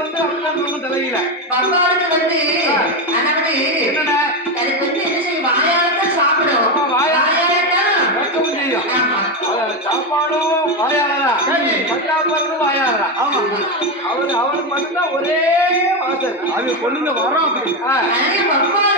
வந்து அப்பன் ரொம்ப தலையில. பகவானுக்கு வந்து அதாவது என்னென்ன அதுக்கு வந்து என்ன ஒரே வாசல். அது கொண்டு வரோம் அப்படி. பகவான்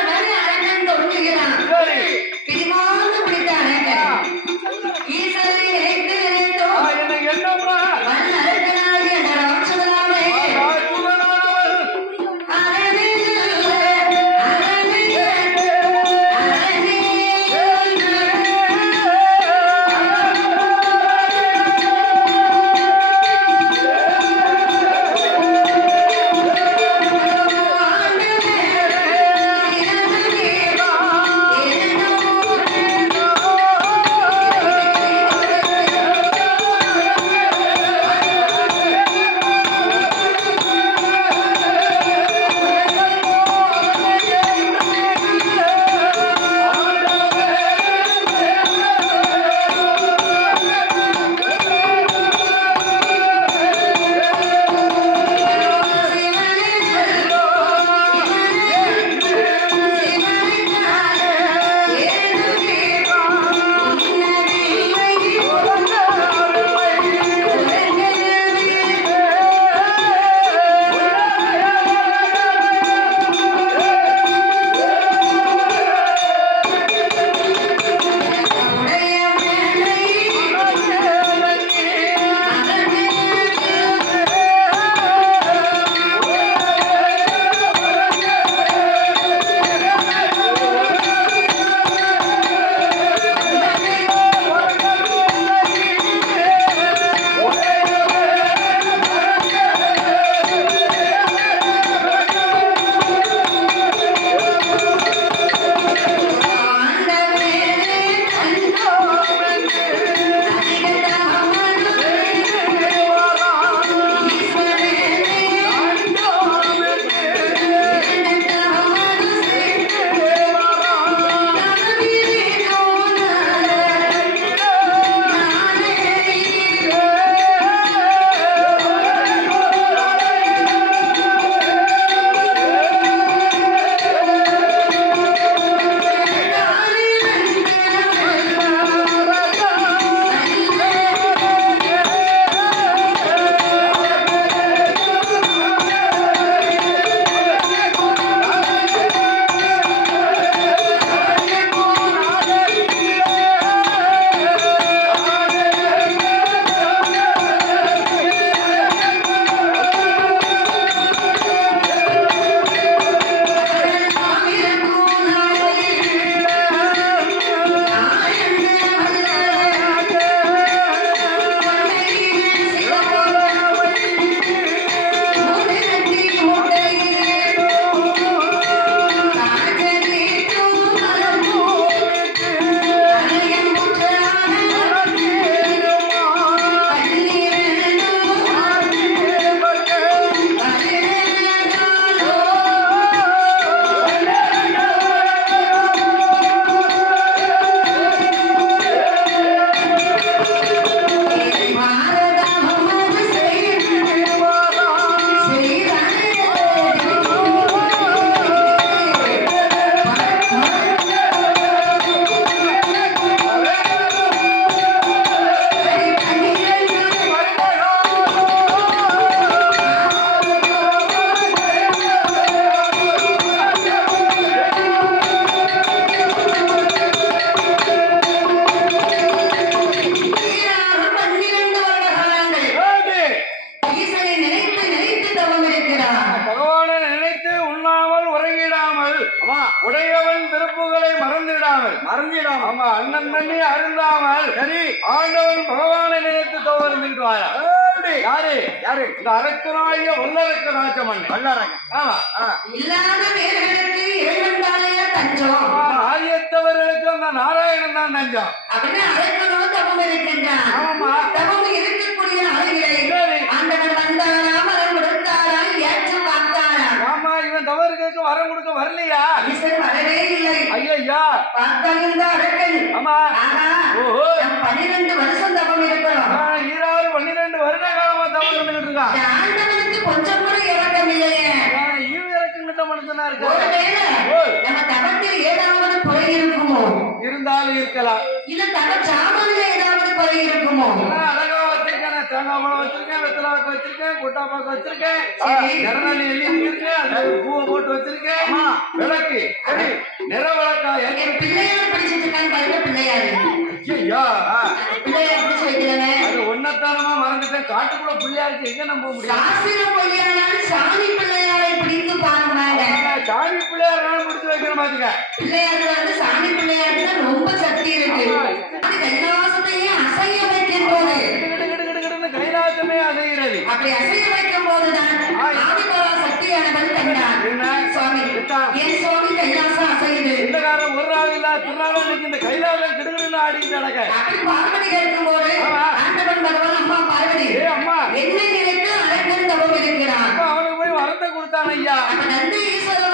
மறந்திடாம ஆமா அண்ணன் தண்ணி அருந்தாமல் சரி. ஆண்டவன் பகவானை நினைத்து இருந்துட்டு வாயா யாரு? யாரு? இந்த அரக்கனாய வல்லரக்க ராஜமன் வல்லரக்க ஆமா. இல்லாத வேர்களுக்கு இறைவன் தானையா தஞ்சம்? ஆமா, ஆதியத்தவர்களுக்கு அந்த நாராயணன் தான் நஞ்சம் அப்படின்னு அழைக்கணும் தவம் இருக்கின்றான். ஆமா. தவம் இருக்கக்கூடிய இந்த அழகன் ஆமா. ஓஹோ. பன்னிரண்டு வருஷம் தவம் இருக்கிறோம் ஈராறு பன்னிரெண்டு வருட காலமா தவறு இருந்துகிட்டு இருக்கான் இந்த ஆண்டவனுக்கு கொஞ்சம் கூட இறக்கம் இல்லையே ஈவு இறக்குங்கிட்ட மனுஷனா இருக்கா? ஒருவேளை நம்ம தவத்தில் ஏதாவது குறை இருக்குமோ? இருந்தாலும் இருக்கலாம். இல்ல தவ சாமான்ல ஏதாவது குறை இருக்குமோ? தேங்காய் பழம் வச்சிருக்கேன் வெத்தலை வாக்கு வச்சிருக்கேன் கொட்டாப்பாக்கு வச்சிருக்கேன். சரி. நிறநாளி எள்ளி வச்சிருக்கேன் ஒரு பூவை போட்டு வச்சிருக்கேன். விளக்கு நிற விளக்கா ஐயா அது ஒன்னத்தானமா மறந்துட்டேன். காட்டுக்குள்ள பிள்ளையாருக்கு எங்க நம்ப முடியும்? சாமி பிள்ளையாரை பிடித்து பாருங்க சாமி பிள்ளையார் வேணும் முடிச்சு வைக்கிற மாதிரிங்க பிள்ளையார்ல வந்து சாமி பிள்ளையாருக்கு ரொம்ப சக்தி இருக்கு. அது கைலாசத்தையே அசைய வைக்கும் போது கைலாசமே அசைகிறது. அப்படி அசைய வைக்கும் போதுதான் ஆதிபரா சக்தியானவன் கண்டான்? சுவாமி? என் சுவாமி கைலாசம் அசையுது? இந்த காரம் ஒரு நாள் இல்ல திருநாள் அன்னைக்கு இந்த கைலாசம் கிடுகிடுன்னு ஆடிட்டு நடக்க. அப்படி பார்வதி இருக்கும்போது ஆமா. ஆண்டவன் பகவான் அம்மா பார்வதி அம்மா. என்னை நினைத்து அழைக்கன் தவம் இருக்கிறான் அவனுக்கு போய் வரத்தை கொடுத்தான் ஐயா. நந்தி ஈஸ்வரனை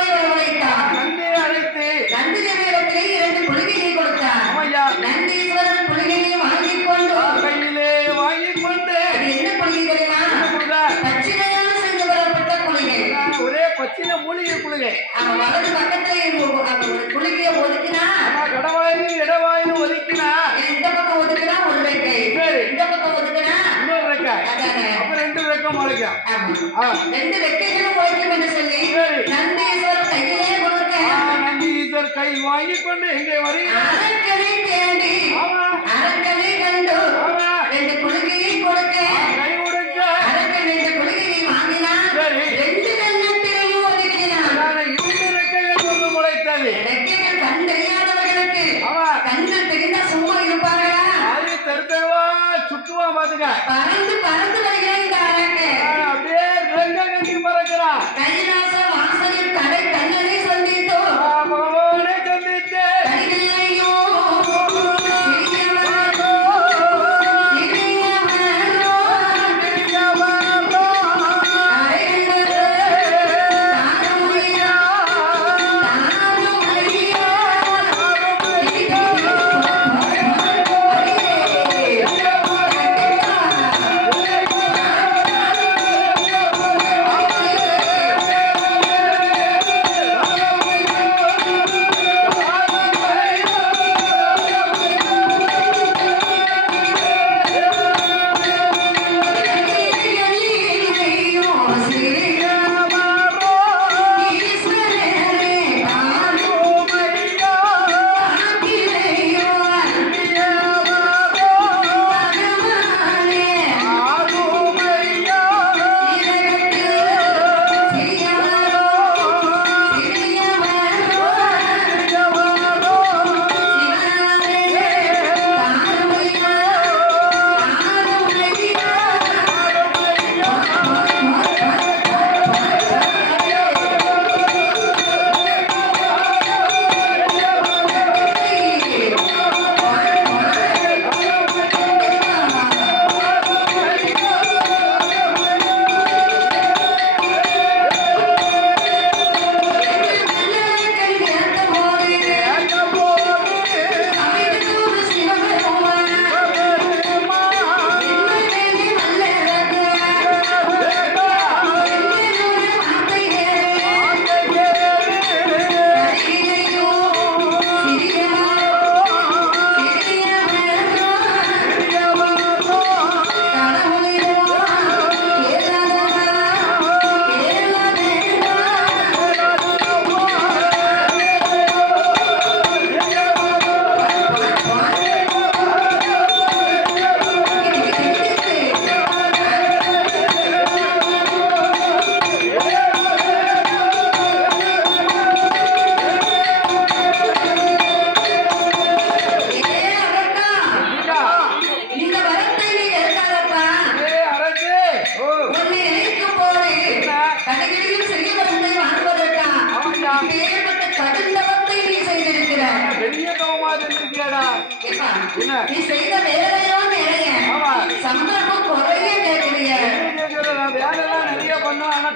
பறந்து பறந்து வருகிற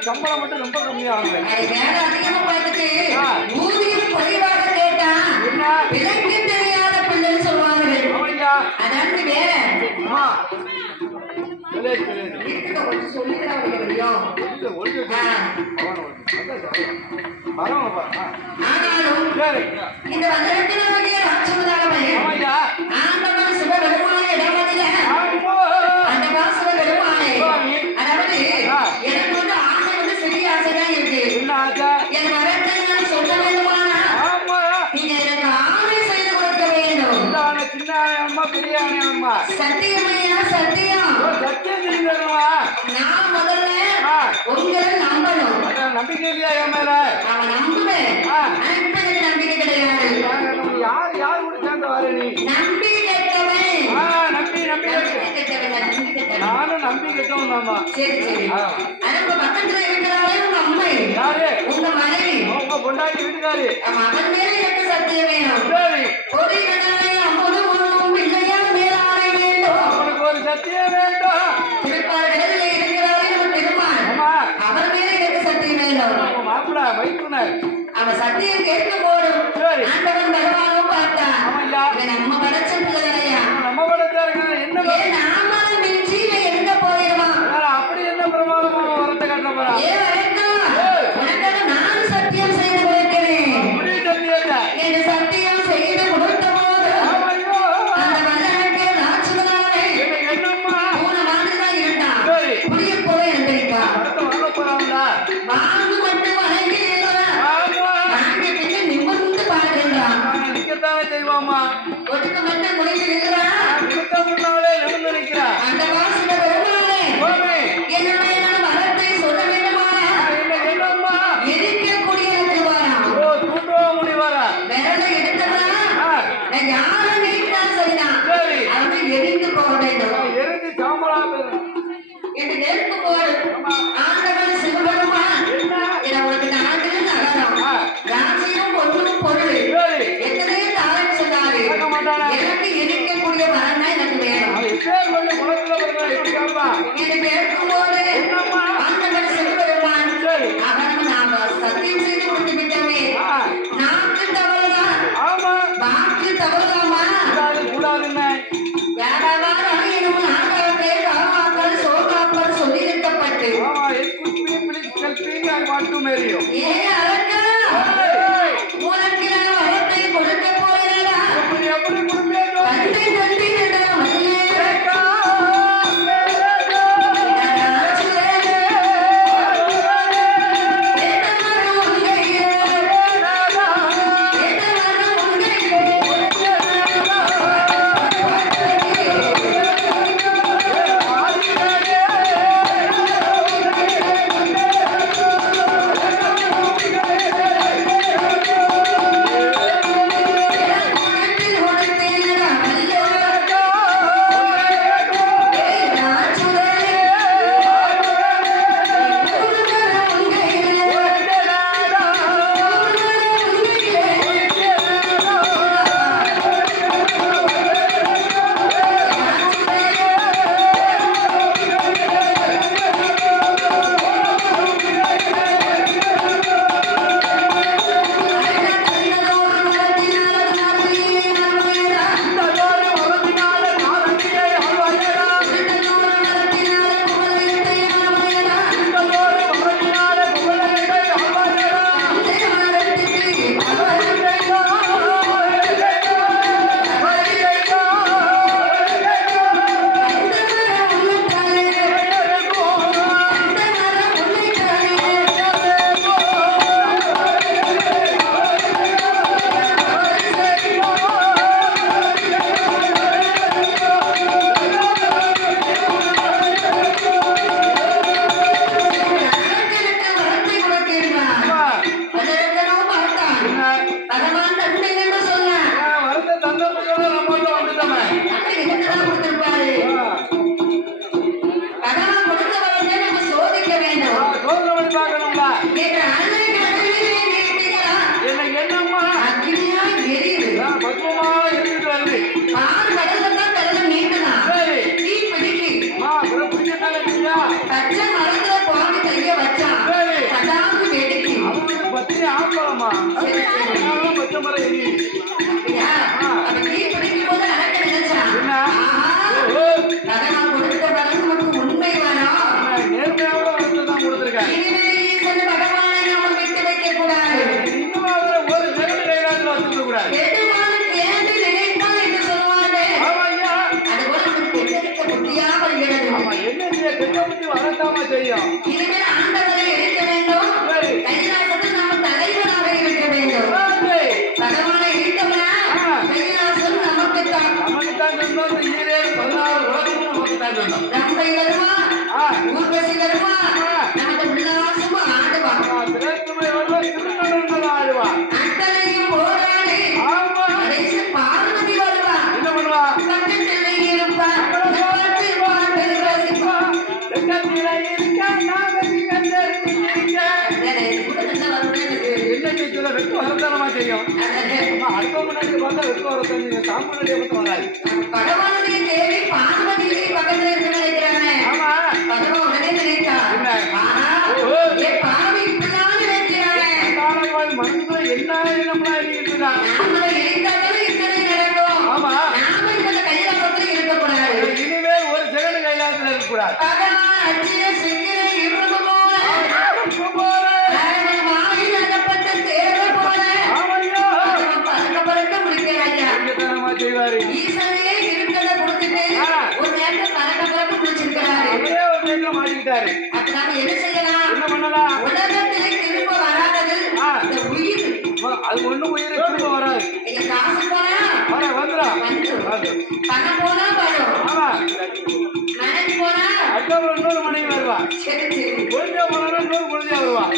சம்பளம் மட்டும் ரொம்ப கம்மியா இருக்கு அது வேற அதிகமா பார்த்துட்டு ஊதியம் குறைவாக கேட்டான் விலங்கும் தெரியாத பிள்ளைன்னு சொல்லுவார்கள் அதாவது வேற ஆனாலும் இந்த வசனத்தினுடைய ராட்சமதாக ஆண்டவன் தெரியுமா சத்தியமையா சத்தியம். சத்தியம் நான் முதல்ல உங்களை நம்பணும். நம்பிக்கை இல்லையா என் மேல? நான் நம்புவேன். எனக்கு நம்பிக்கை கிடையாது. யார் யார் கூட சேர்ந்து வர நீ? நம்பி கேட்டவன். நம்பி நம்பி நானும் நம்பி கேட்டவன் மாமா சரி சரி. அதுக்கு பக்கத்துல இருக்கிறாளே உங்க அம்மை. யாரு? உங்க மனைவி உங்க பொண்டாட்டி வீட்டுக்காரு. அவன் மேல எனக்கு சத்தியம் வேணும். சரி. ஒரு சத்திய வேண்டும். திருப்பால் இடத்திலே இருக்கிறார்கள் பெருமாள். அவர் மேலே எனக்கு சத்தியம் வேண்டும். மாப்பிளா வைத்துனர் அவர் சத்தியம் கேட்க என்ன Montgomery. 没有。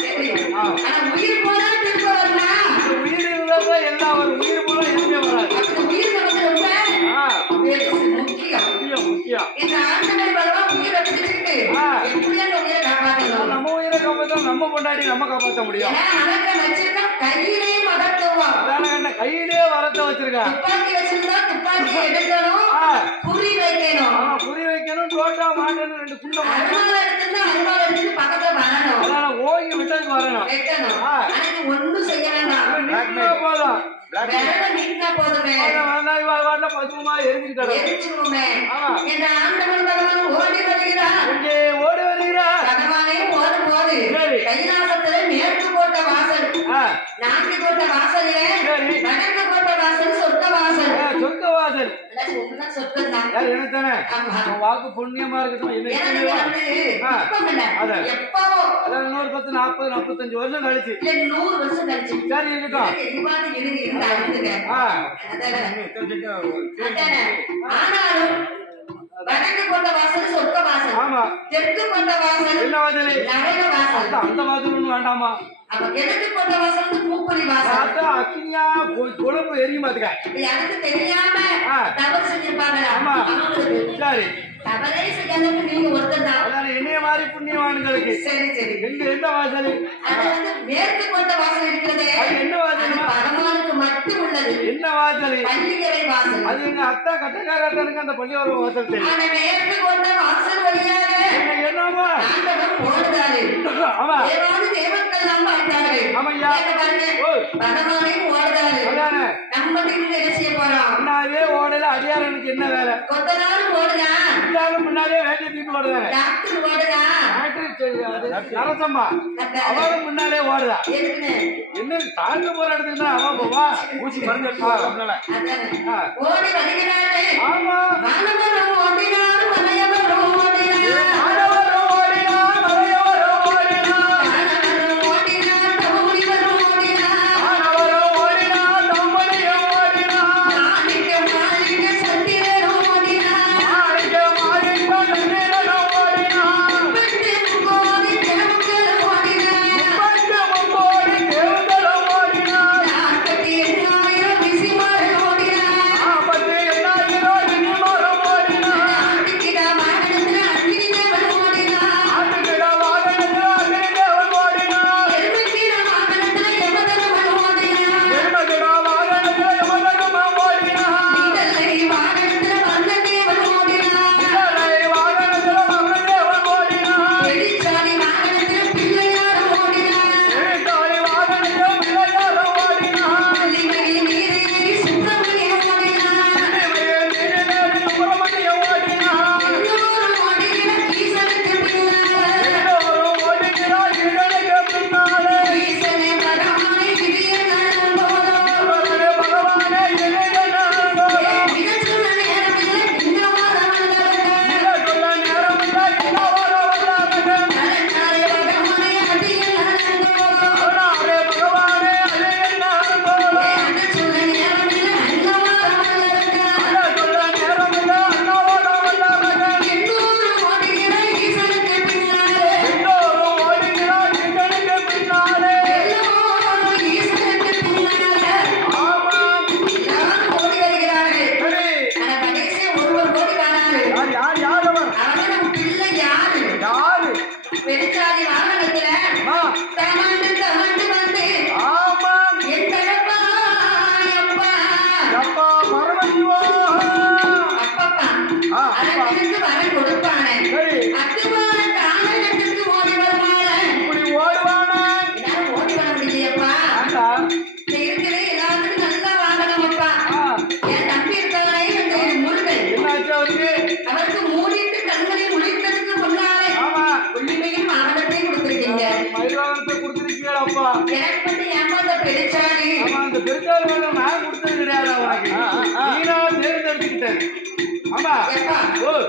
ஆ. ஆனா உயிர் போனா திரும்ப இந்த உயிர் இருந்தாதான் எல்லாம் வரும். உயிர் போனா எதுவுமே வராது. அப்ப இந்த உயிர் நமக்கு ரொம்ப முக்கியம் முக்கியம், முக்கியம். இந்த ஆண்டவர் பகவான் உயிரை பிடிச்சிட்டு. எப்படியா அந்த உயிரை காப்பாற்றணும் நம்ம உயிரை காப்பாத்தா நம்ம கொண்டாடி நம்ம காப்பாத்த முடியும் ஏன்னா அழக வச்சிருந்தா கையிலே அதான வரத்தை வச்சிருக்கா துப்பாக்கி வச்சிருந்தா துப்பாக்கி எடுக்கணும் குறி வைக்கணும் புரி வைக்கணும் தோட்டா மாட்டணும் ரெண்டு எடுத்துட்டு அருவாள் எடுத்துட்டு பக்கத்துல வரணும். ஒண்ணும் செய்ய வேண்டாம். போதும். பசுமா பகவான் ஓடி வருகிறார் ஓடி வருகிறா? பகவானே ஓடும் போது. சரி. கைலாசத்துல மேற்கு வாசல். நான்கு கோட்ட சரி. வடக்கு கோட்ட வாசல் சொர்க்க வாசல். சொர்க்க வாசல். வாக்கு புண்ணியமா இருக்கட்டும். எப்பவோ. இன்னொரு பத்து நாற்பது நாற்பத்தஞ்சு வருஷம் கழிச்சு. இல்ல நூறு வருஷம் கழிச்சு. சரி இருக்கட்டும். எனக்கு எதிர்பார்த்து இருங்க தெற்கு கொண்ட வாசல் என்ன வாசல்? நரக வாசல். அந்த வாசல் ஒண்ணும் வேண்டாமா? அப்ப கிழக்கு கொண்ட வாசல் பூக்குழி வாசல். பார்த்தா அக்கினியா கொ- கொழும்பு எரியும் இப்ப எனக்கு தெரியாம. தவறு செஞ்சிருப்பாங்களா? ஆமா. சரி. தவறே செய்யாதவங்க நீங்க ஒருத்தர் தான் என்னைய மாதிரி புண்ணியவான்களுக்கு. சரி சரி. எங்க எந்த வாசல்? அது வந்து மேற்கு கொண்ட வாசல் இருக்கிறதே. என்ன வாசல்? பகவானுக்கு மட்டும் உள்ளது. என்ன வாசல்? பள்ளிக்கரை வாசல். அது எங்க அத்தா கட்டக்காரத்தனுக்கு அந்த பள்ளியோர வாசல் தெரியும். ஆனா மேற்கு கொண்ட வாசல் வழியாக என்ன என்னமா ஆண்டவன் ஓடுதாரு ஆமா. தேவாதி தேவர்கள் எல்லாம் பார்த்தாரு ஆமையா. ஓடுதாரு நம்ம என்ன செய்ய போறோம்? முன்னாடியே ஓடல அடியாரனுக்கு என்ன வேலை? கொஞ்ச நாள் எல்லாரும் முன்னாடியே வேண்டிய தூக்கி ஓடுனா நரசம்மா அவளும் முன்னாலே எதுக்குன்னு என்ன தாங்க போற இடத்துக்கு தான் அவன் போவா? ஊசி மருந்து அதனால. ஆமா. பெருச்சாதி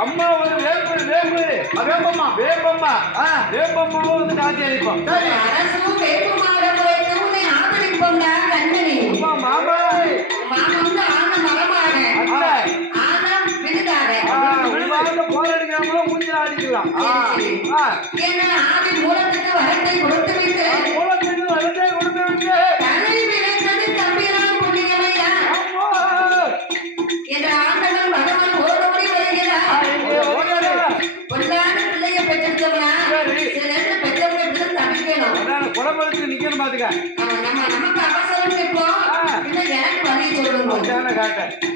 அம்மா ஒரு வேம்பு வேம்பு வேம்பம்மா வேம்பம்மா வேம்பம்மா வந்து காட்டி அடிப்போம் சரி. அரசும் வேம்பம்மாவோட போய் ஆதரிப்போம்டா கண்ணனி. அம்மா மாமா. மாமா வந்து ஆன மரமாக. ஆனா விழுதாத விழுதாத போராடிக்கிறவங்களும் மூஞ்சில அடிக்கலாம் यक्षगान गायक